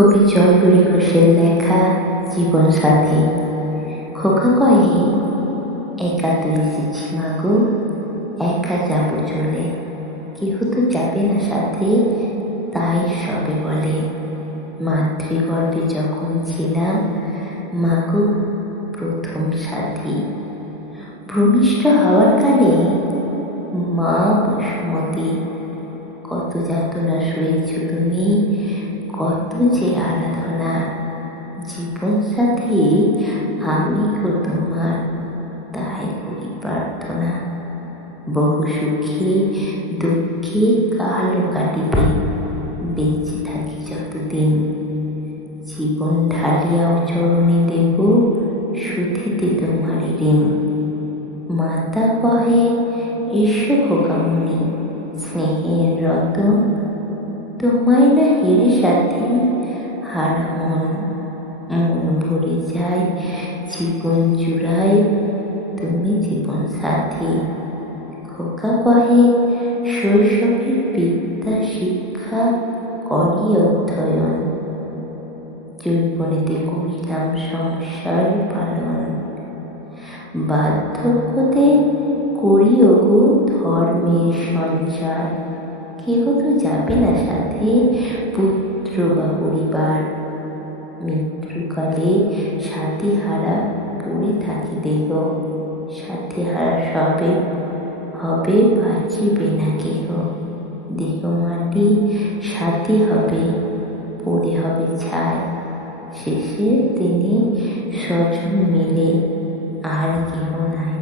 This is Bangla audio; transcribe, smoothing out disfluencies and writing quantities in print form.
কবি জয়পুরী ঘোষের লেখা জীবন সাথী। খোকা কয়ে একা তো এসেছি মাগো, একা যাবো চলে, কেহ তো যাবে না সাথে, তাই সবে বলে। মাতৃগর্ভে যখন ছিলাম মাগো প্রথম সাথী, ভূমিষ্ঠ হওয়ার কালে মা বসুমতী, কত যাতনা সয়েছ তুমি, কত যে আরাধনা। জীবন সাথী আমি গো তোমার, তাই করি প্রার্থনা। বহু সুখে দুঃখে কালও কাটিবে, বেঁচে থাকি যতদিন। জীবন ঢালিয়াও চরণে দেব, শুধিতে তোমার ঋণ। মাতা কহে এসো খোকামণি, স্নেহের রতন, তোমায় না হেরে সাথী হারা মন ভরে যায় জীবন জুড়ায়, তুমি জীবন সাথী। খোকা কহে শৈশবের বিদ্যা শিক্ষা করি অধ্যয়ন, যৌবনেতে করিলাম সংসার পালন। বার্ধক্যতে করিও গো ধর্মের সঞ্চার, কেহ তো যাবে না সাথে পুত্র বা পরিবার। মৃত্যুকালে সাথী হারা পড়ে থাকি দেহ, সাথী হারা সবে হবে বাঁচিবে না কেহ। দেহ মাটি সাথী হবে, পড়ে হবে ছাই, শেষে তিনি স্বজন মিলে আর কেহ নাই।